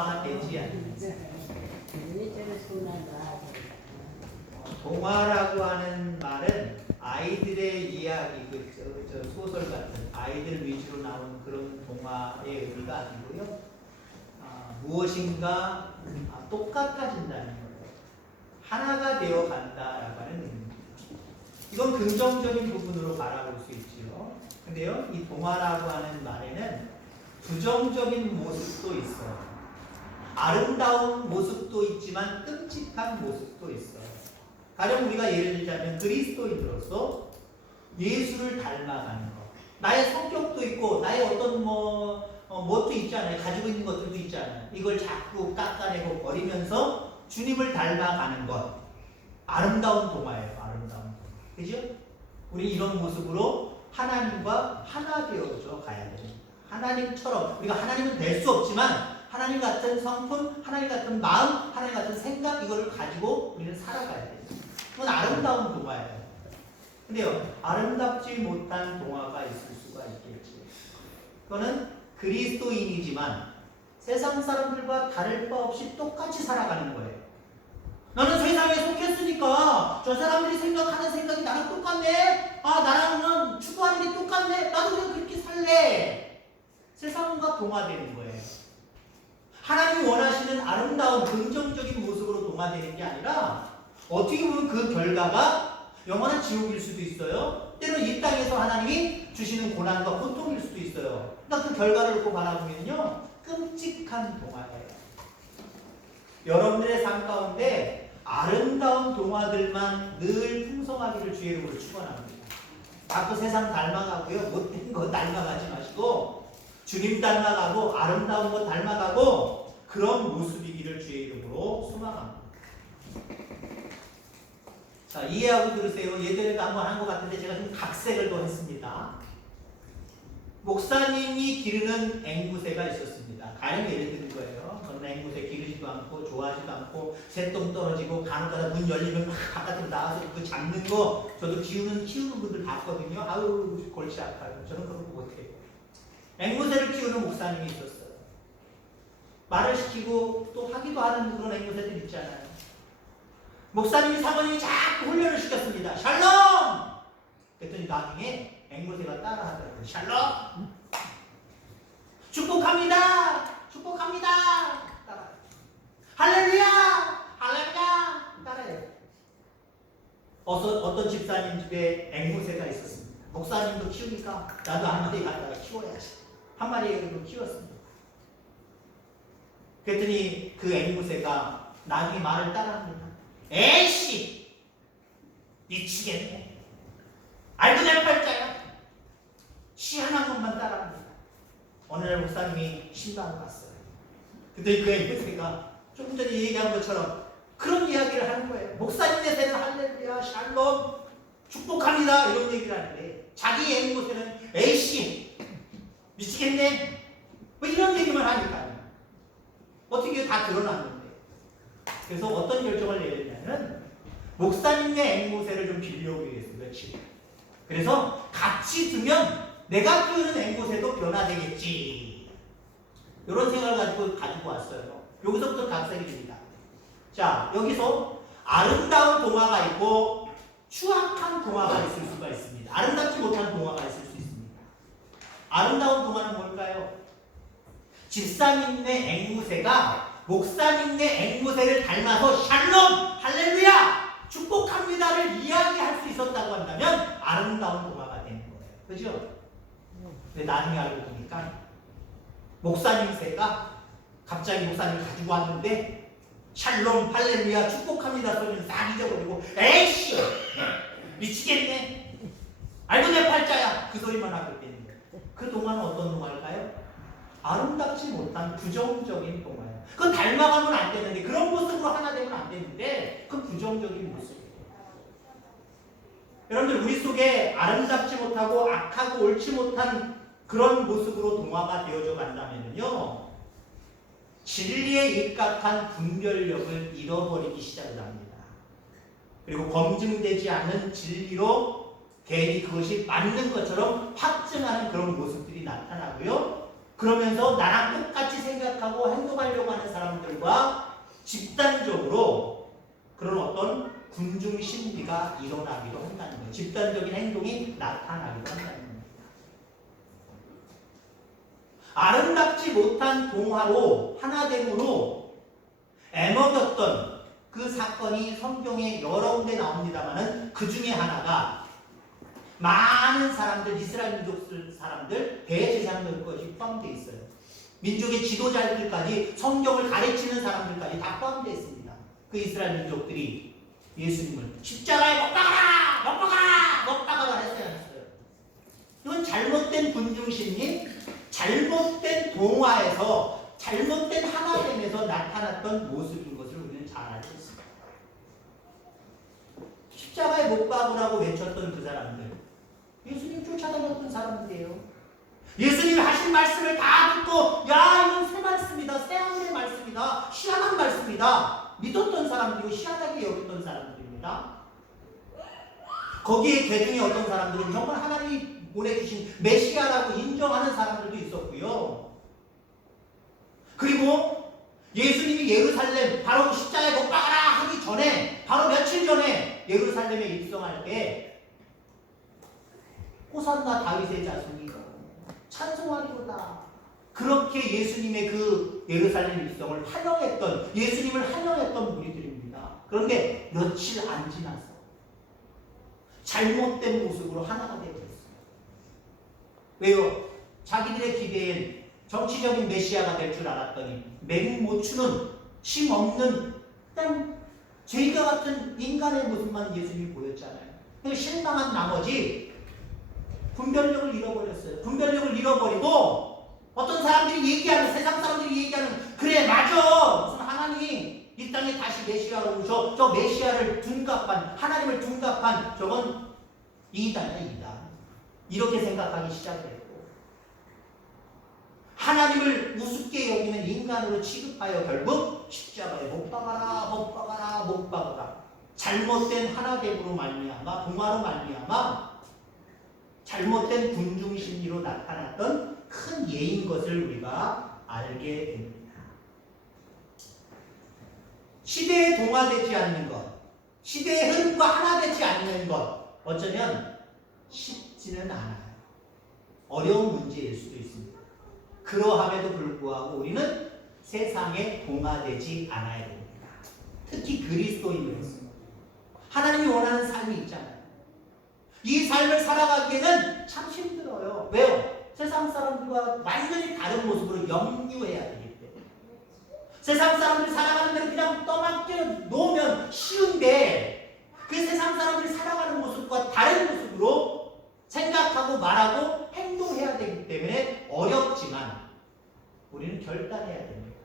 동화가 되지 않는. 동화라고 하는 말은 아이들의 이야기, 저 소설 같은 아이들 위주로 나온 그런 동화의 의미가 아니고요. 무엇인가 똑같아진다는 거예요. 하나가 되어 간다라고 하는 의미입니다. 이건 긍정적인 부분으로 바라볼 수 있지요. 근데요, 이 동화라고 하는 말에는 부정적인 모습도 있어요. 아름다운 모습도 있지만 끔찍한 모습도 있어요. 가령 우리가 예를 들자면 그리스도인으로서 예수를 닮아가는 것. 나의 성격도 있고 나의 어떤 뭣도 있잖아요. 가지고 있는 것들도 있잖아요. 이걸 자꾸 깎아내고 버리면서 주님을 닮아가는 것. 아름다운 동화예요. 아름다운 동화. 그죠? 우리 이런 모습으로 하나님과 하나 되어져 가야 됩니다. 하나님처럼 우리가 하나님은 될 수 없지만 하나님 같은 성품, 하나님 같은 마음, 하나님 같은 생각 이거를 가지고 우리는 살아가야 돼요. 그건 아름다운 동화예요. 근데요, 아름답지 못한 동화가 있을 수가 있겠지. 그거는 그리스도인이지만 세상 사람들과 다를 바 없이 똑같이 살아가는 거예요. 나는 세상에 속했으니까 저 사람들이 생각하는 생각이 나랑 똑같네. 나랑은 추구하는 게 똑같네. 나도 그냥 그렇게 살래. 세상과 동화되는 거예요. 하나님이 원하시는 아름다운 긍정적인 모습으로 동화되는 게 아니라 어떻게 보면 그 결과가 영원한 지옥일 수도 있어요. 때로는 이 땅에서 하나님이 주시는 고난과 고통일 수도 있어요. 그러니까 그 결과를 놓고 바라보면요, 끔찍한 동화예요. 여러분들의 삶 가운데 아름다운 동화들만 늘 풍성하기를 주의 이름으로 축원합니다. 자꾸 세상 닮아가고요, 못된 거 닮아가지 마시고 주님 닮아가고 아름다운 거 닮아가고 그런 모습이기를 주의 이름으로 소망합니다. 자, 이해하고 들으세요. 예전에도 한번 한 것 같은데 제가 좀 각색을 더 했습니다. 목사님이 기르는 앵무새가 있었습니다. 가령 예를 드는 거예요. 저는 앵무새 기르지도 않고 좋아하지도 않고 새똥 떨어지고 간혹가다 문 열리면 막 바깥으로 나와서 그 잡는 거 저도 키우는 분들 봤거든요. 아우 골치 아파요. 저는 그런 거 못해요. 앵무새를 키우는 목사님이 있었어요. 말을 시키고 또 하기도 하는 그런 앵무새들 있잖아요. 목사님이 사모님이 자꾸 훈련을 시켰습니다. 샬롬! 그랬더니 나중에 앵무새가 따라하더라고요. 샬롬! 축복합니다! 축복합니다! 따라해요. 할렐루야! 할렐루야! 따라해요. 어떤 집사님 집에 앵무새가 있었습니다. 목사님도 키우니까 나도 한 마리 갖다가 키워야지. 한 마리를 키웠습니다. 그랬더니 그 앵무새가 나중에 말을 따라합니다. 에이씨! 미치겠네. 알고 내 팔자야. 희한한 것만 따라합니다. 어느 날 목사님이 신방을 갔어요. 그때 그 앵무새가 조금 전에 얘기한 것처럼 그런 이야기를 하는 거예요. 목사님에게는 할렐루야, 샬롬, 축복합니다. 이런 얘기를 하는데 자기 앵무새는 에이씨! 미치겠네. 뭐 이런 얘기만 하니까요. 어떻게 다 드러났는데. 그래서 어떤 결정을 내렸냐면 목사님의 앵무새를 좀 빌려오기 위해서 며칠. 그래서 같이 두면 내가 키우는 앵무새도 변화되겠지. 이런 생각을 가지고 왔어요. 여기서부터 각색이 됩니다. 자, 여기서 아름다운 동화가 있고 추악한 동화가 있을 수가 있습니다. 아름답지 못한 동화가 있을 수 있습니다. 아름다운 동화는 뭘까요? 집사님네 앵무새가 목사님네 앵무새를 닮아서 샬롬, 할렐루야, 축복합니다를 이야기할 수 있었다고 한다면 아름다운 동화가 되는 거예요. 그죠? 근데 나중에 알고 보니까 목사님 새가 갑자기 목사님을 가지고 왔는데 샬롬, 할렐루야, 축복합니다 소리는 싹 잊어버리고 에이씨! 미치겠네. 알고 내 팔자야. 그 소리만 하고 있는 거예요. 그 동화는 어떤 동화일까요? 아름답지 못한 부정적인 동화예요. 그건 닮아가면 안 되는데 그런 모습으로 하나 되면 안 되는데 그건 부정적인 모습이에요. 여러분들 우리 속에 아름답지 못하고 악하고 옳지 못한 그런 모습으로 동화가 되어져 간다면요 진리에 입각한 분별력을 잃어버리기 시작을 합니다. 그리고 검증되지 않은 진리로 괜히 그것이 맞는 것처럼 확증하는 그런 모습들이 나타나고요. 그러면서 나랑 똑같이 생각하고 행동하려고 하는 사람들과 집단적으로 그런 어떤 군중 심리가 일어나기도 한다는 거예요. 집단적인 행동이 나타나기도 한다는 거예요. 아름답지 못한 동화로 하나됨으로 애먹였던 그 사건이 성경에 여러 군데 나옵니다만은 그 중에 하나가 많은 사람들, 이스라엘 민족 사람들, 대제사장들 것이 포함되어 있어요. 민족의 지도자들까지 성경을 가르치는 사람들까지 다 포함되어 있습니다. 그 이스라엘 민족들이 예수님을 십자가에 못 박아라! 못 박아라! 못 박아라 했어요, 안 했어요? 이건 잘못된 군중심리, 잘못된 동화에서, 잘못된 하나됨에서 나타났던 모습인 것을 우리는 잘 알고 있습니다. 십자가에 못 박으라고 외쳤던 그 사람들, 예수님 쫓아다녔던 사람들이에요. 예수님이 하신 말씀을 다 듣고 야 이건 새 말씀이다, 새 하늘의 말씀이다, 희한한 말씀이다 믿었던 사람들이고 희한하게 여겼던 사람들입니다. 거기에 개중에 어떤 사람들은 정말 하나님이 보내주신 메시아라고 인정하는 사람들도 있었고요. 그리고 예수님이 예루살렘 바로 십자가에 못 박아라 하기 전에, 바로 며칠 전에 예루살렘에 입성할 때 호산나 다윗의 자손이 찬송하리로다, 그렇게 예수님의 그 예루살렘 입성을 환영했던, 예수님을 환영했던 무리들입니다. 그런데 며칠 안 지나서 잘못된 모습으로 하나가 되어버렸어요. 왜요? 자기들의 기대엔 정치적인 메시아가 될 줄 알았더니 맹못 추는, 힘 없는 그냥 죄가 같은 인간의 모습만 예수님이 보였잖아요. 실망한 나머지 분별력을 잃어버렸어요. 분별력을 잃어버리고 어떤 사람들이 얘기하는, 세상 사람들이 얘기하는, 그래 맞아, 무슨 하나님이 이 땅에 다시 메시아로 오셔, 저 메시아를 둔갑한, 하나님을 둔갑한 저건 이단이다, 이단, 이렇게 생각하기 시작했고, 하나님을 우습게 여기는 인간으로 취급하여 결국 십자가에 못 박아라, 못 박아라, 못 박아라, 잘못된 하나됨으로 말미암아, 동화로 말미암아 잘못된 군중심리로 나타났던 큰 예인 것을 우리가 알게 됩니다. 시대에 동화되지 않는 것, 시대의 흐름과 하나 되지 않는 것, 어쩌면 쉽지는 않아요. 어려운 문제일 수도 있습니다. 그러함에도 불구하고 우리는 세상에 동화되지 않아야 됩니다. 특히 그리스도인으로서 하나님이 원하는 삶이 있잖아요. 이 삶을 살아가기에는 참 힘들어요. 왜요? 세상 사람들과 완전히 다른 모습으로 영유해야 되기 때문에. 세상 사람들이 살아가는 대로 그냥 떠맡겨 놓으면 쉬운데, 그 세상 사람들이 살아가는 모습과 다른 모습으로 생각하고 말하고 행동해야 되기 때문에 어렵지만 우리는 결단해야 됩니다.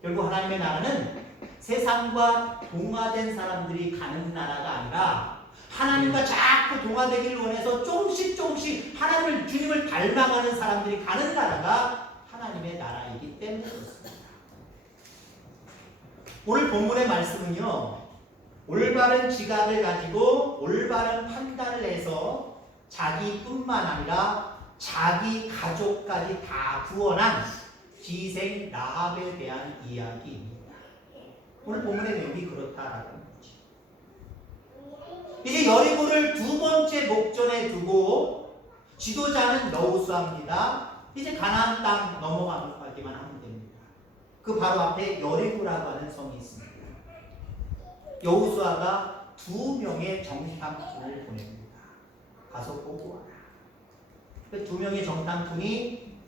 결국 하나님의 나라는 세상과 동화된 사람들이 가는 나라가 아니라 하나님과 자꾸 동화되기를 원해서 조금씩 하나님을, 주님을 닮아가는 사람들이 가는 나라가 하나님의 나라이기 때문에 그렇습니다. 오늘 본문의 말씀은요, 올바른 지각을 가지고 올바른 판단을 해서 자기뿐만 아니라 자기 가족까지 다 구원한 기생 라합에 대한 이야기입니다. 오늘 본문의 내용이 그렇다라는 거죠. 이제 여리고를 두 번째 목전에 두고 지도자는 여호수아입니다. 이제 가나안 땅 넘어가기만 하면 됩니다. 그 바로 앞에 여리고라고 하는 성이 있습니다. 여호수아가 2명의 정탐꾼을 보냅니다. 가서 보고 와라. 그 2명의 정탐꾼이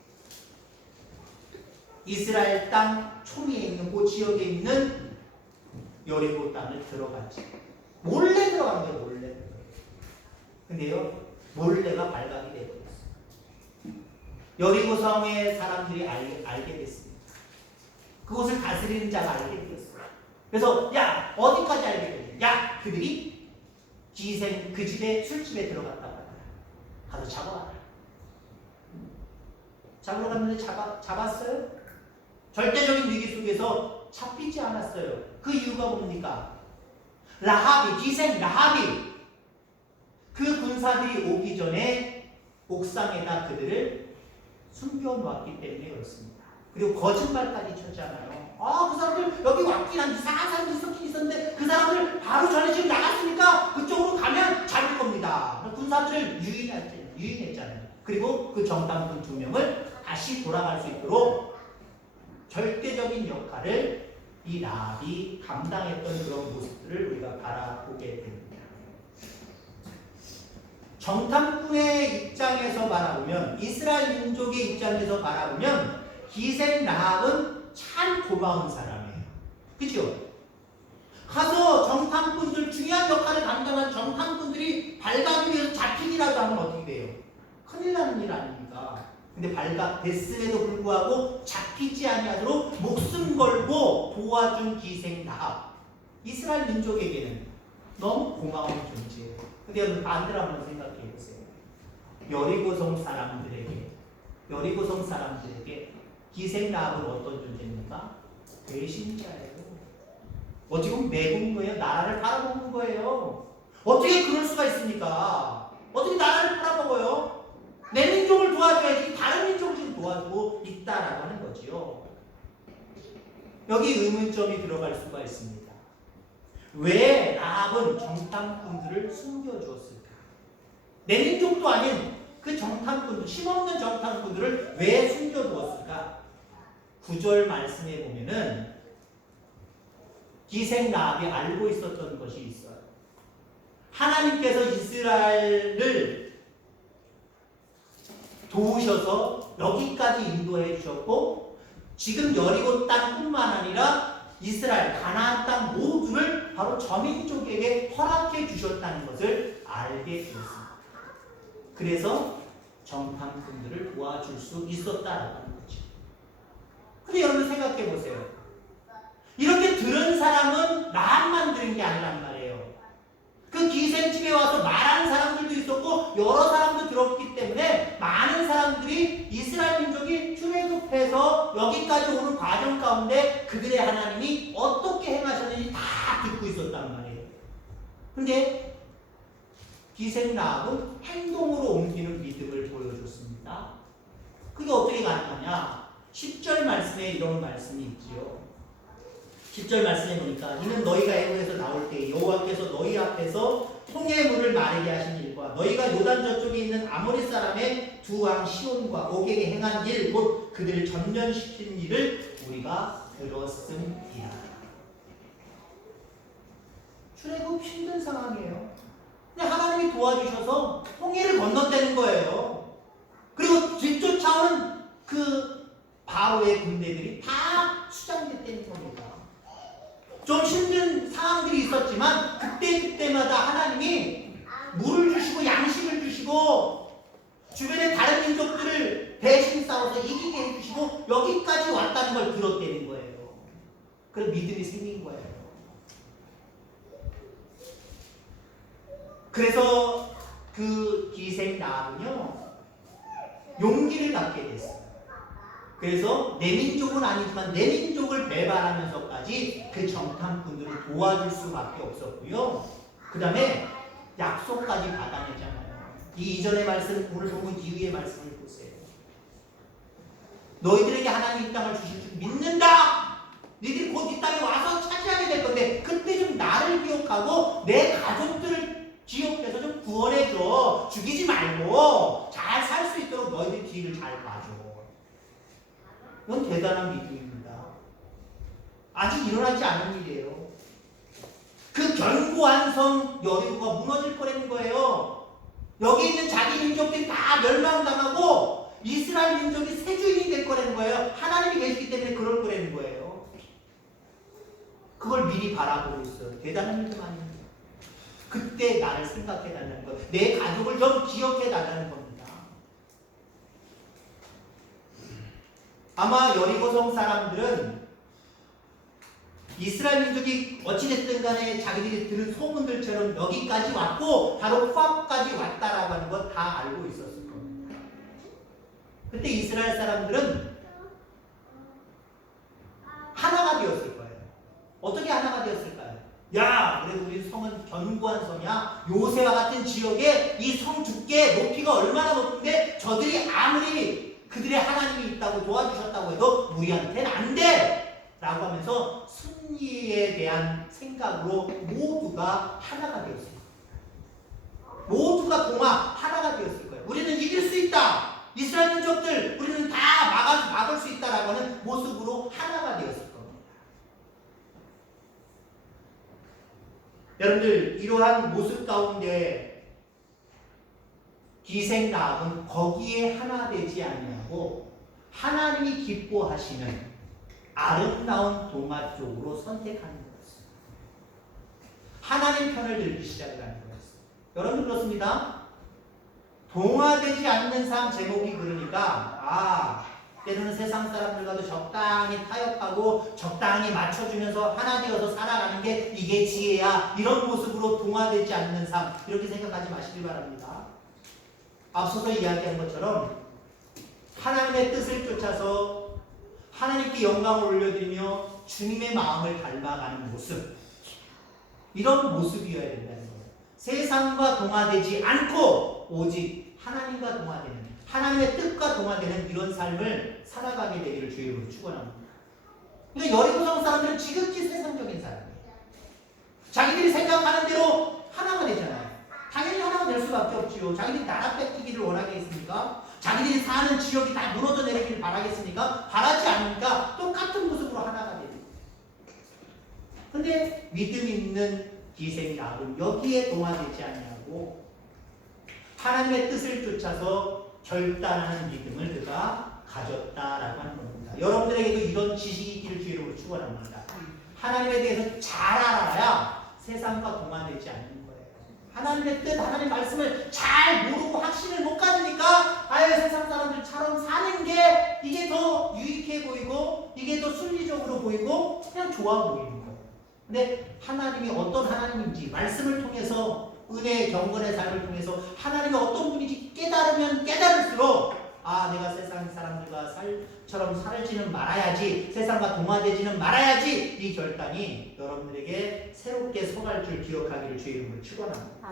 이스라엘 땅 초미에 있는, 그 지역에 있는 여리고 땅을 들어가지. 몰래 들어가는 거예요, 몰래. 근데요, 몰래가 발각이 되어버렸어요. 여리고 성의 사람들이 알게 됐습니다. 그곳을 다스리는 자가 알게 되었어요. 그래서 야, 어디까지 알게 됐냐? 야, 그들이 기생 그 집에, 술집에 들어갔다고 하더라. 가서 잡아와라. 잡으러 갔는데 잡았어요? 절대적인 위기 속에서 잡히지 않았어요. 그 이유가 뭡니까? 라합이, 기생 라합이 그 군사들이 오기 전에 옥상에다 그들을 숨겨놓았기 때문에 그렇습니다. 그리고 거짓말까지 쳤잖아요. 그 사람들 여기 왔긴 한데 이상한 사람들이 있었긴 있었는데 그 사람들 바로 전에 지금 나갔으니까 그쪽으로 가면 잡을 겁니다. 군사들을 유인했잖아요. 그리고 그 정탐꾼 2명을 다시 돌아갈 수 있도록 절대적인 역할을 이 라합이 감당했던 그런 모습들을 우리가 바라보게 됩니다. 정탐꾼의 입장에서 바라보면, 이스라엘 민족의 입장에서 바라보면 기생 라합은 참 고마운 사람이에요. 그죠? 가서 정탐꾼들, 중요한 역할을 감당한 정탐꾼들이 발각이 돼서 잡히기라도 하면 어떻게 돼요? 큰일 나는 일 아닙니까? 근데 발각됐음에도 불구하고 잡히지 아니하도록 목숨 걸고 도와준 기생 라합, 이스라엘 민족에게는 너무 고마운 존재예요. 근데 여러분 반대로 한번 생각해 보세요. 여리고성 사람들에게 기생 라합은 어떤 존재입니까? 배신자예요. 어떻게 보면 매국인 거예요. 나라를 팔아먹는 거예요. 어떻게 그럴 수가 있습니까? 어떻게 나라를 팔아먹어요? 내 민족을 도와줘야지 다른 민족을 지금 도와주고 있다라고 하는 거지요. 여기 의문점이 들어갈 수가 있습니다. 왜 라합은 정탐꾼들을 숨겨주었을까? 내 민족도 아닌 그 정탐꾼들, 힘없는 정탐꾼들을 왜 숨겨두었을까? 9절 말씀에 보면은 기생 라합이 알고 있었던 것이 있어요. 하나님께서 이스라엘을 도우셔서 여기까지 인도해 주셨고, 지금 여리고 땅뿐만 아니라 이스라엘, 가나안 땅 모두를 바로 저민족에게 허락해 주셨다는 것을 알게 되었습니다. 그래서 정탐꾼들을 도와줄 수 있었다라는 거죠. 근데 여러분 생각해 보세요. 이렇게 들은 사람은 라합만 들은 게 아니란 말이에요. 그 기생집에 와서 말하는 사람들도 있었고 여러 사람도 들었기 때문에 많은 사람들이 이스라엘 민족이 출애굽해서 여기까지 오는 과정 가운데 그들의 하나님이 어떻게 행하셨는지 다 듣고 있었단 말이에요. 근데 기생 라합은 행동으로 옮기는 믿음을 보여줬습니다. 그게 어떻게 가능하냐? 10절 말씀에 이런 말씀이 있지요. 10절 말씀에 보니까 이는 너희가 애굽에서 나올 때 여호와께서 너희 앞에서 홍해 물을 마르게 하신 일과 너희가 요단 저쪽에 있는 아모리 사람의 두 왕 시온과 옥에게 행한 일, 곧 그들을 전면시킨 일을 우리가 들었음이라. 출애굽 힘든 상황이에요. 근데 하나님이 도와주셔서 홍해를 건넜다는 거예요. 그리고 뒤쫓아오는 그 바로의 군대들이 다 수장됐다는 겁니다. 좀 힘든 상황들이 있었지만 그때마다 하나님이 물을 주시고 양식을 주시고 주변의 다른 민족들을 대신 싸워서 이기게 해주시고 여기까지 왔다는 걸 들었다는 거예요. 그런 믿음이 생긴 거예요. 그래서 그 기생 라합은요 용기를 갖게 됐어요. 그래서 내 민족은 아니지만 내 민족을 배반하면서까지 그 정탐꾼들을 도와줄 수밖에 없었고요. 그 다음에 약속까지 받아내잖아요. 이 이전의 말씀, 오늘 본문 이후의 말씀을 보세요. 너희들에게 하나님 이 땅을 주실 줄 믿는다. 너희들이 곧 이 땅에 와서 차지하게 될 건데 그때 좀 나를 기억하고 내 가족들을 기억해서 좀 구원해줘. 죽이지 말고 잘 살 수 있도록 너희들 뒤를 잘 봐줘. 이건 대단한 믿음입니다. 아직 일어나지 않은 일이에요. 그 견고한 성 여리고가 무너질 거라는 거예요. 여기 있는 자기 민족들이 다 멸망당하고 이스라엘 민족이 새 주인이 될 거라는 거예요. 하나님이 계시기 때문에 그럴 거라는 거예요. 그걸 미리 바라보고 있어요. 대단한 믿음 아닙니까? 그때 나를 생각해 달라는 것, 내 가족을 좀 기억해 달라는 겁니다. 아마 여리고성 사람들은 이스라엘 민족이 어찌됐든 간에 자기들이 들은 소문들처럼 여기까지 왔고 바로 후압까지 왔다라고 하는 것 다 알고 있었을 겁니다. 그때 이스라엘 사람들은 하나가 되었을 거예요. 어떻게 하나가 되었을까요? 야, 그래도 우리 성은 견고한 성이야. 요새와 같은 지역에 이 성 두께 높이가 얼마나 높은데 저들이 아무리 그들의 하나님이 있다고 도와주셨다고 해도 우리한테는 안 돼! 라고 하면서 승리에 대한 생각으로 모두가 하나가 되었을 거예요. 모두가 하나가 되었을 거예요. 우리는 이길 수 있다! 이스라엘 민족들 우리는 다 막을 수 있다라고 하는 모습으로 하나가 되었을 겁니다. 여러분들 이러한 모습 가운데 기생 라합은 거기에 하나 되지 아니하고 하나님이 기뻐하시는 아름다운 동화 쪽으로 선택하는 거였어요. 하나님 편을 들기 시작을 하는 거였어요. 여러분 그렇습니다. 동화되지 않는 삶 제목이 그러니까 때로는 세상 사람들과도 적당히 타협하고 적당히 맞춰주면서 하나 되어서 살아가는 게 이게 지혜야. 이런 모습으로 동화되지 않는 삶 이렇게 생각하지 마시길 바랍니다. 앞서서 이야기한 것처럼 하나님의 뜻을 쫓아서 하나님께 영광을 올려드리며 주님의 마음을 닮아가는 모습 이런 모습이어야 된다는 거예요. 세상과 동화되지 않고 오직 하나님과 동화되는 하나님의 뜻과 동화되는 이런 삶을 살아가게 되기를 주의 이름으로 축원합니다. 그러니까 여리고성 사람들은 지극히 세상적인 사람이에요. 자기들이 생각하는 대로 하나가 되잖아요. 당연히 하나가 될 수밖에 없지요. 자기들이 나라 뺏기기를 원하겠습니까? 자기들이 사는 지역이 다 무너져 내리기를 바라겠습니까? 바라지 않으니까 똑같은 모습으로 하나가 됩니다. 그런데 믿음 있는 기생 라합은 여기에 동화되지 아니하고 하나님의 뜻을 쫓아서 결단하는 믿음을 그가 가졌다라고 하는 겁니다. 여러분들에게도 이런 지식이 있기를 주의 이름으로 축원합니다. 하나님에 대해서 잘 알아야 세상과 동화되지 않는 거예요. 하나님의 뜻, 하나님의 말씀을 잘 모르고 확신을 못 가지니까 세상 사람들처럼 사는 게 이게 더 유익해 보이고 이게 더 순리적으로 보이고 그냥 좋아 보이는 거예요. 근데 하나님이 어떤 하나님인지 말씀을 통해서 은혜의 경건의 삶을 통해서 하나님이 어떤 분인지 깨달으면 깨달을수록 내가 세상 사람들과 처럼 살지는 말아야지, 세상과 동화되지는 말아야지, 이 결단이 여러분들에게 새롭게 서갈 줄 기억하기를 주의 이름으로 축원합니다.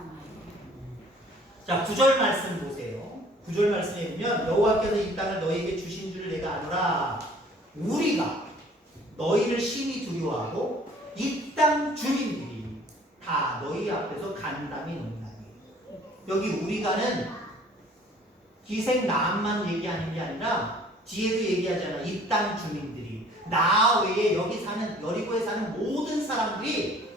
자, 9절 말씀 보세요. 9절 말씀에 보면 여호와께서 이 땅을 너희에게 주신 줄 내가 아노라. 우리가 너희를 심히 두려워하고 이 땅 주민들이 다 너희 앞에서 간담이 논다니. 여기 우리가는 기생 라합만 얘기하는 게 아니라 뒤에도 얘기하잖아. 이 땅 주민들이 나 외에 여기 사는 여리고에 사는 모든 사람들이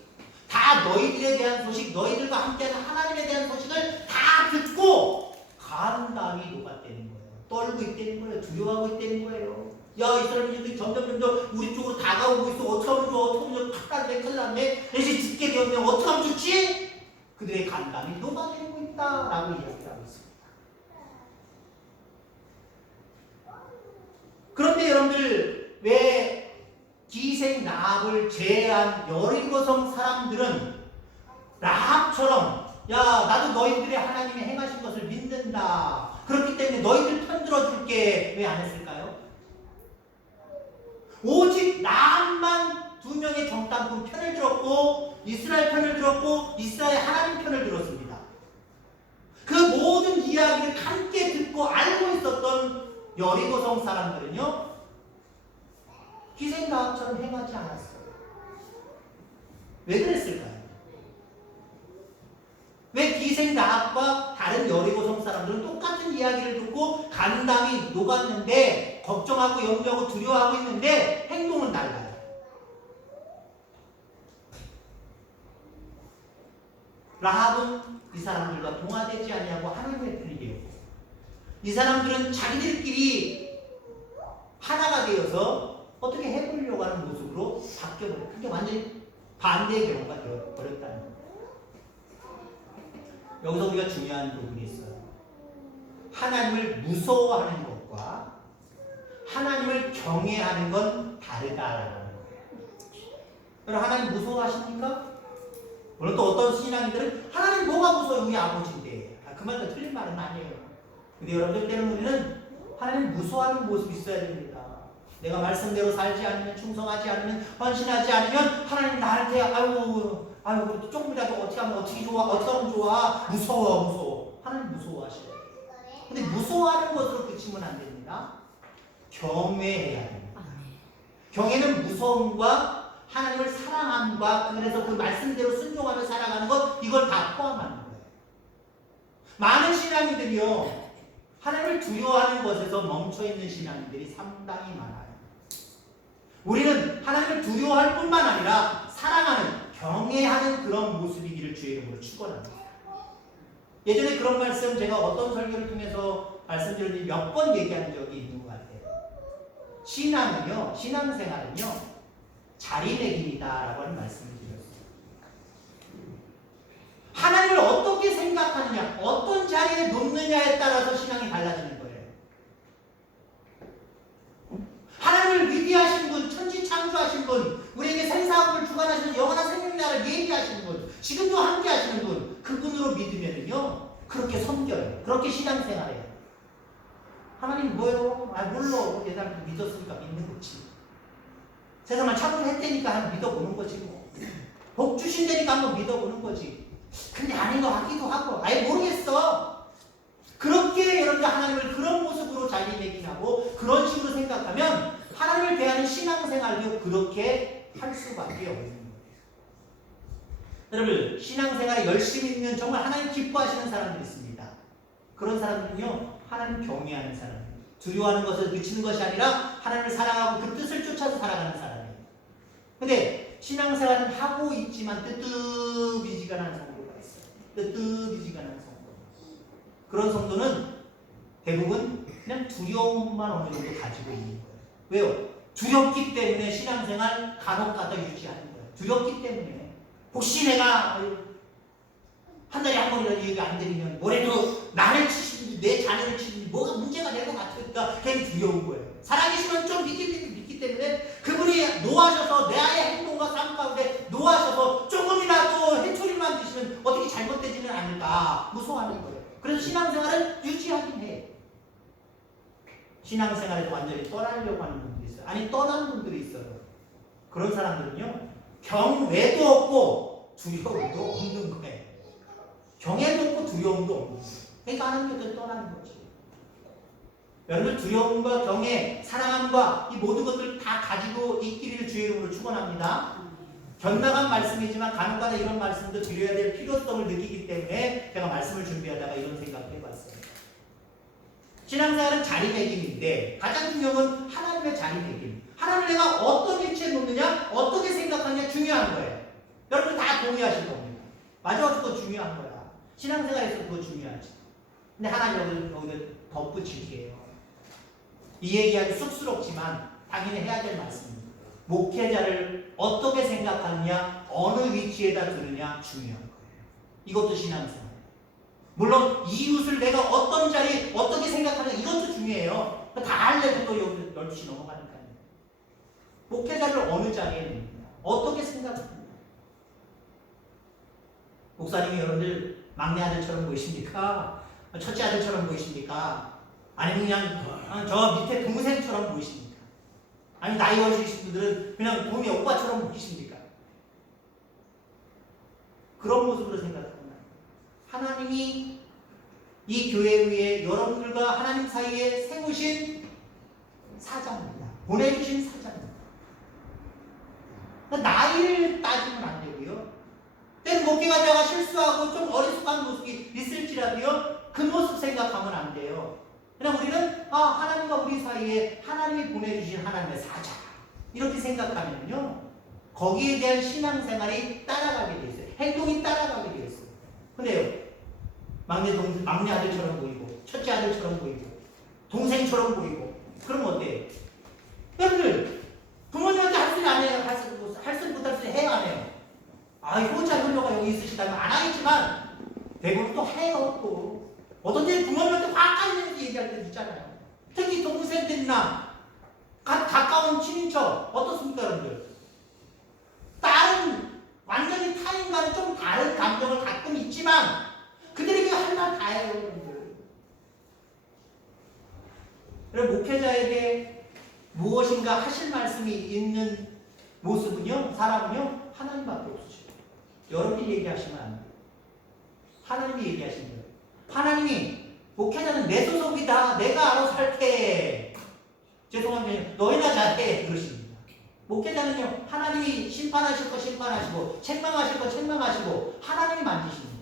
다 너희들에 대한 소식, 너희들과 함께하는 하나님에 대한 소식을 다 듣고 간담이 녹았다는 거예요. 떨고 있다는 거예요. 두려워하고 있다는 거예요. 야, 이스라엘 민족들이 점점 우리 쪽으로 다가오고 있어. 어떻게 하면 좋아? 어떻게 하면 좋아? 큰일 났네. 이제 듣게 되면 어떻게 하면 좋지? 그들의 간담이 녹아내리고 있다라고 이야기하고 있습니다. 그런데 여러분들 왜 기생 라합을 제외한 여리고성 사람들은 라합처럼 나도 너희들의 하나님이 행하신 것을 믿는다. 그렇기 때문에 너희들 편 들어줄게. 왜 안 했을까요? 오직 라합만 두 명의 정탐꾼 편을 들었고 이스라엘 편을 들었고 이스라엘 하나님 편을 들었습니다. 그 모든 이야기를 함께 듣고 알고 있었던 여리고성 사람들은요 기생 라합처럼 행하지 않았어요. 왜 그랬을까요? 왜 기생 라합과 다른 여리고성 사람들은 똑같은 이야기를 듣고 간담이 녹았는데 걱정하고 염려하고 두려워하고 있는데 행동은 달라요? 라합은 이 사람들과 동화되지 아니하고 하나님의 편이 되었고 이 사람들은 자기들끼리 하나가 되어서 어떻게 해보려고 하는 모습으로 바뀌어버려요. 그게 완전히 반대의 경우가 되어버렸다는 거예요. 여기서 우리가 중요한 부분이 있어요. 하나님을 무서워하는 것과 하나님을 경외하는 건 다르다라는 거예요. 여러분 하나님 무서워하십니까? 물론 또 어떤 신앙인들은 하나님 뭐가 무서워요? 우리 아버지인데. 그 말도 틀린 말은 아니에요. 근데 여러분들 때는 우리는 하나님 무서워하는 모습이 있어야 됩니다. 내가 말씀대로 살지 않으면, 충성하지 않으면, 헌신하지 않으면 하나님 나한테 아유 조금이라도 어떻게 하면 어떻게 좋아, 어떻게 하면 좋아, 무서워. 하나님 무서워하셔요. 근데 무서워하는 것으로 그치면 안 됩니다. 됩니다. 경외해야 됩니다. 경외는 무서움과 하나님을 사랑함과 그래서 그 말씀대로 순종하며 살아가는 것, 이걸 다 포함하는 거예요. 많은 신앙인들이요, 하나님을 두려워하는 것에서 멈춰있는 신앙인들이 상당히 많아요. 우리는 하나님을 두려워할 뿐만 아니라 사랑하는, 경외하는 그런 모습이기를 주의 이름으로 축원합니다. 예전에 그런 말씀 제가 어떤 설교를 통해서 말씀드렸는지 몇 번 얘기한 적이 있는 것 같아요. 신앙은요, 신앙생활은요, 자리매김이다라고 하는 말씀을 드렸어요. 하나님을 어떻게 생각하느냐, 어떤 자리에 놓느냐에 따라서 신앙이 달라지는 거예요. 하나님을 위대하신 분, 천지 창조하신 분, 우리에게 생사학을 주관하시는 영원한 생명나라를 예비하신 분, 지금도 함께 하시는 분, 그분으로 믿으면요, 그렇게 섬겨요. 그렇게 신앙생활해요. 하나님 뭐예요? 아, 몰라. 옛날부터 믿었으니까 믿는 거지. 세상만 창조했다니까 믿어보는 거지 뭐. 복 주신다니까 한번 믿어보는 거지. 근데 아닌 것 같기도 하고, 아예 모르겠어. 그렇게 여러분들 하나님을 그런 모습으로 자리매김하고 그런 식으로 생각하면 하나님을 대하는 신앙생활도 그렇게 할 수밖에 없는 거예요. 여러분, 신앙생활에 열심히 있는 정말 하나님 기뻐하시는 사람들이 있습니다. 그런 사람들은요, 하나님 경외하는 사람, 두려워하는 것을 그치는 것이 아니라 하나님을 사랑하고 그 뜻을 쫓아서 살아가는 사람이에요. 근데 신앙생활은 하고 있지만 뜨뜻미지근한 성도가 있어요. 뜨뜻미지근한 성도. 그런 성도는 대부분 그냥 두려움만 어느 정도 가지고 있는 거예요. 왜요? 두렵기 때문에 신앙생활 간혹가다 유지하는 거예요. 두렵기 때문에. 혹시 내가 한 달에 한 번이라도 예배 안 드리면 뭐래도 나를 치시든지 내 자녀를 치든지 뭐가 문제가 될 것 같으니까 괜히 두려운 거예요. 살아계시면 좀 믿기 때문에 그분이 노하셔서 내 아이의 행동과 삶 가운데 노하셔서 조금이라도 해초리만 주시면 어떻게 잘못되지는 않을까 무서워하는 거예요. 그래서 신앙생활을 유지하긴 해요. 신앙생활에서 완전히 떠나려고 하는 분들이 있어요. 아니 떠나는 분들이 있어요. 그런 사람들은요, 경외도 없고 두려움도 없는 거예요. 경외도 없고 두려움도 없는 거예요. 그러니까 하나님께서 떠나는 거지. 여러분, 두려움과 경외, 사랑함과 이 모든 것들을 다 가지고 있기를 주의 이름으로 축원합니다. 견나간 말씀이지만 간혹가다 이런 말씀도 드려야 될 필요성을 느끼기 때문에 제가 말씀을 준비하다가 이런 생각을 해봤어요. 신앙생활은 자리매김인데 가장 중요한 건 하나님의 자리매김. 하나님을 내가 어떤 위치에 놓느냐, 어떻게 생각하느냐 중요한 거예요. 여러분 다 동의하실 겁니다. 맞아, 그거 중요한 거야. 신앙생활에서 그거 중요하지. 근데 하나 여기를 덧붙일게요. 이 얘기하기 쑥스럽지만 당연히 해야 될 말씀입니다. 목회자를 어떻게 생각하느냐, 어느 위치에다 두느냐 중요한 거예요. 이것도 신앙생활. 물론 이웃을 내가 어떤 자리, 어떻게 생각하느냐 이것도 중요해요. 다 알려도 또 여기 12시 넘어가니까요. 목회자를 어느 자리에 놓느냐, 어떻게 생각하느냐. 목사님이 여러분들 막내 아들처럼 보이십니까? 첫째 아들처럼 보이십니까? 아니면 그냥 저 밑에 동생처럼 보이십니까? 아니 나이 어리신 분들은 그냥 동네 오빠처럼 보이십니까? 그런 모습으로 생각합니다. 하나님이 이 교회 위에 여러분들과 하나님 사이에 세우신 사자입니다. 보내주신 사자입니다. 나이를 따지면 안 되고요. 때는 목회자가 실수하고 좀 어리숙한 모습이 있을지라도요, 그 모습 생각하면 안 돼요. 그냥 우리는 하나님과 우리 사이에 하나님이 보내주신 하나님의 사자 이렇게 생각하면요, 거기에 대한 신앙생활이 따라가게 돼 있어요. 행동이 따라가게 돼 있어요. 근데요, 막내 아들처럼 보이고 첫째 아들처럼 보이고 동생처럼 보이고 그러면 어때요? 여러분들 부모님한테 할 소리 안 해요? 할 소리 못할 소리 해요? 안 해요? 효자 효녀가 여기 있으시다면 안 하겠지만 대부분 또 해요. 또 어떤 때 부모님한테 화까지 얘기할 때 있잖아요. 특히 동생들이나 가까운 친인척 어떻습니까 여러분들? 딸은 완전히 타인과는 좀 다른 감정을 가끔 있지만 그들에게 할 말 다 해요. 여러분들. 여러분, 목회자에게 무엇인가 하실 말씀이 있는 모습은요, 사람은요, 하나님밖에 없으시죠. 여러분이 얘기하시면 안 돼요. 하나님이 얘기하신 거예요. 하나님이 목회자는 내 소속이다. 내가 알아서 할게. 죄송하면 너희나 잘해. 그러십니다. 목회자는요, 하나님이 심판하실 거 심판하시고, 책망하실 거 책망하시고, 하나님이 만지십니다.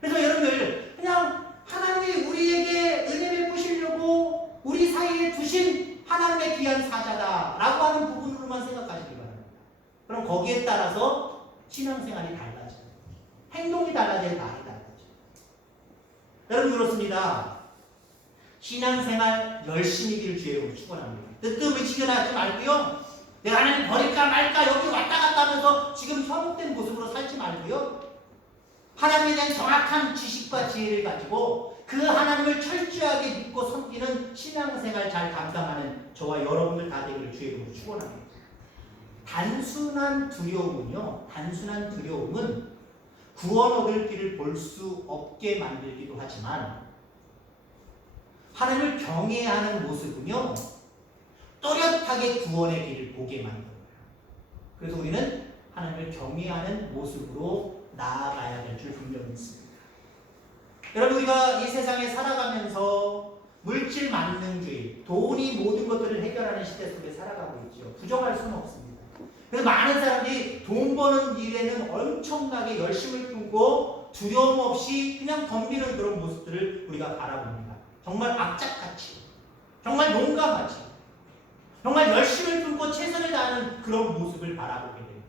그래서 여러분들, 그냥 하나님이 우리에게 은혜 베푸시려고 우리 사이에 두신 하나님의 귀한 사자다라고 하는 부분으로만 생각하시기 바랍니다. 그럼 거기에 따라서 신앙생활이 달라져요. 행동이 달라져요. 말이 달라져요. 여러분 그렇습니다. 신앙생활 열심히기를 주의 축원합니다. 뜨뜻미지근하지 말고요. 내가 하나님 버릴까 말까 여기 왔다 갔다 하면서 지금 현혹된 모습으로 살지 말고요. 하나님에 대한 정확한 지식과 지혜를 가지고 그 하나님을 철저하게 믿고 섬기는 신앙생활 잘 감당하는 저와 여러분들 다 되기를 주의 이름으로 축원합니다. 단순한 두려움은 구원 얻을 길을 볼 수 없게 만들기도 하지만 하나님을 경외하는 모습은요 또렷하게 구원의 길을 보게 만들어요. 그래서 우리는 하나님을 경외하는 모습으로 나아가야 될 줄 분명히 믿습니다. 여러분 우리가 이 세상에 살아가면서 물질 만능주의, 돈이 모든 것들을 해결하는 시대 속에 살아가고 있죠. 부정할 수는 없습니다. 그래서 많은 사람들이 돈 버는 일에는 엄청나게 열심을 품고 두려움 없이 그냥 덤비는 그런 모습들을 우리가 바라봅니다. 정말 악착같이, 정말 용감하지, 정말 열심을 품고 최선을 다하는 그런 모습을 바라보게 됩니다.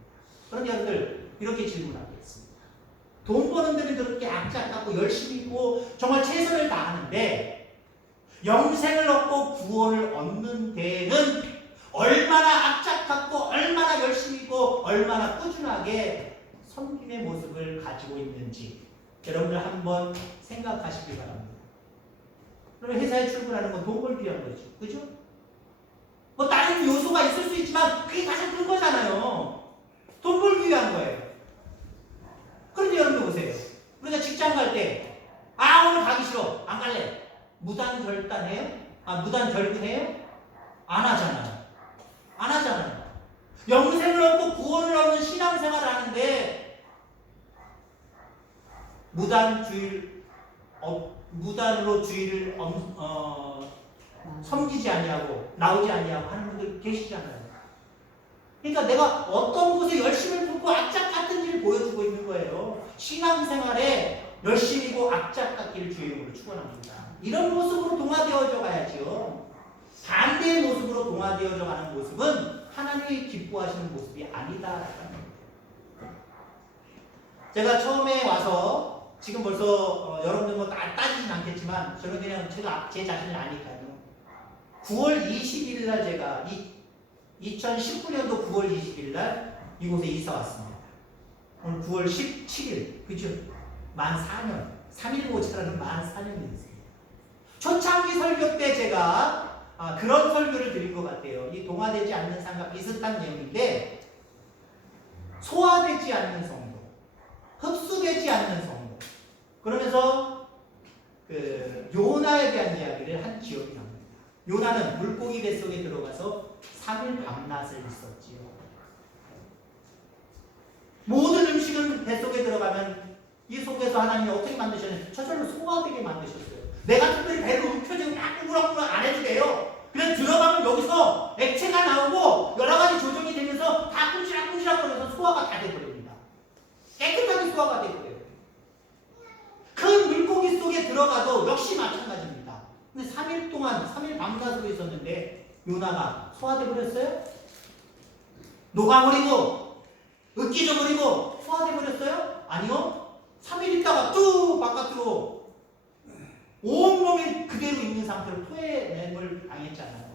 그런데 여러분들 이렇게 질문하겠습니다. 돈 버는 데는 그렇게 악착같고 열심히 있고 정말 최선을 다하는데 영생을 얻고 구원을 얻는 데에는 얼마나 악착같고 얼마나 열심히 있고 얼마나 꾸준하게 섬김의 모습을 가지고 있는지 여러분들 한번 생각하시기 바랍니다. 그러면 회사에 출근하는 건 돈 벌기 위한 거죠. 그죠? 뭐 다른 요소가 있을 수 있지만 그게 가장 큰 거잖아요. 돈 벌기 위한 거예요. 그런데 여러분들 보세요. 우리가 직장 갈 때 오늘 가기 싫어. 안 갈래. 무단결단해요? 무단결근해요? 안 하잖아요. 안 하잖아요. 영생을 얻고 구원을 얻는 신앙생활을 하는데 무단으로 주의를 섬기지 아니하고 나오지 아니하고 하는 분들 계시잖아요. 그러니까 내가 어떤 곳에 열심을 품고 악착같은 일을 보여주고 있는 거예요. 신앙생활에 열심이고 악착같기를 주의 이름으로 축원합니다. 이런 모습으로 동화되어져 가야죠. 반대의 모습으로 동화되어져 가는 모습은 하나님이 기뻐하시는 모습이 아니다라는 겁니다. 제가 처음에 와서 지금 벌써 여러분들 뭐 따지진 않겠지만 저는 그냥 제가 제 자신을 아니까요. 9월 20일 날 제가 2019년도 9월 20일 날 이곳에 이사 왔습니다. 오늘 9월 17일 그죠? 만 4년 3.15차라는 만 4년이 됐습니다. 초창기 설교 때 제가 그런 설교를 드린 것 같아요. 이 동화되지 않는 삶과 비슷한 내용인데 소화되지 않는 성도, 흡수되지 않는 성도. 그러면서 그 요나에 대한 이야기를 한 기억이 납니다. 요나는 물고기 뱃속에 들어가서 3일 밤낮을 있었지요. 모든 음식은 뱃속에 들어가면 이 속에서 하나님이 어떻게 만드셨냐면 저절로 소화되게 만드셨어요. 내가 특별히 배를 움켜쥐고 막 꾸물꾸물 안 해도 돼요. 그냥 들어가면 여기서 액체가 나오고 여러 가지 조정이 되면서 다 끔지락끔지락 거려서 소화가 다 돼버립니다. 깨끗하게 소화가 돼버려요. 큰 물고기 속에 들어가도 역시 마찬가지입니다. 근데 3일 동안 3일 밤낮으로 있었는데 요나가 소화돼버렸어요? 녹아버리고 으깨져버리고 소화돼버렸어요? 아니요. 3일 있다가 뚝 바깥으로 온몸이 그대로 있는 상태로 토해냄을 당했잖아요.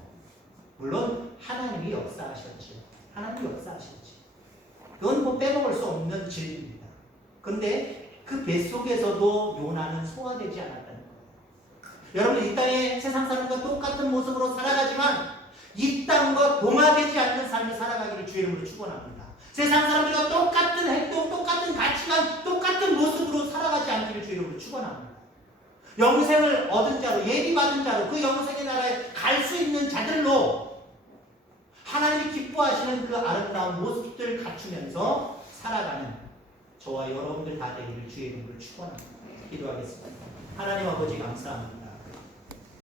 물론 하나님이 역사하셨죠. 하나님이 역사하셨죠. 그건 뭐 빼먹을 수 없는 진리입니다. 그런데 그 뱃속에서도 요나는 소화되지 않았다는 거예요. 여러분 이 땅에 세상 사람과 똑같은 모습으로 살아가지만 이 땅과 동화되지 않는 삶을 살아가기를 주의 이름으로 축원합니다. 세상 사람들과 똑같은 행동, 똑같은 가치관, 똑같은 모습으로 살아가지 않기를 주의 이름으로 축원합니다. 영생을 얻은 자로, 예비받은 자로, 그 영생의 나라에 갈 수 있는 자들로 하나님이 기뻐하시는 그 아름다운 모습들 갖추면서 살아가는 저와 여러분들 다 되기를 주의 이름으로 축원합니다. 기도하겠습니다. 하나님 아버지 감사합니다.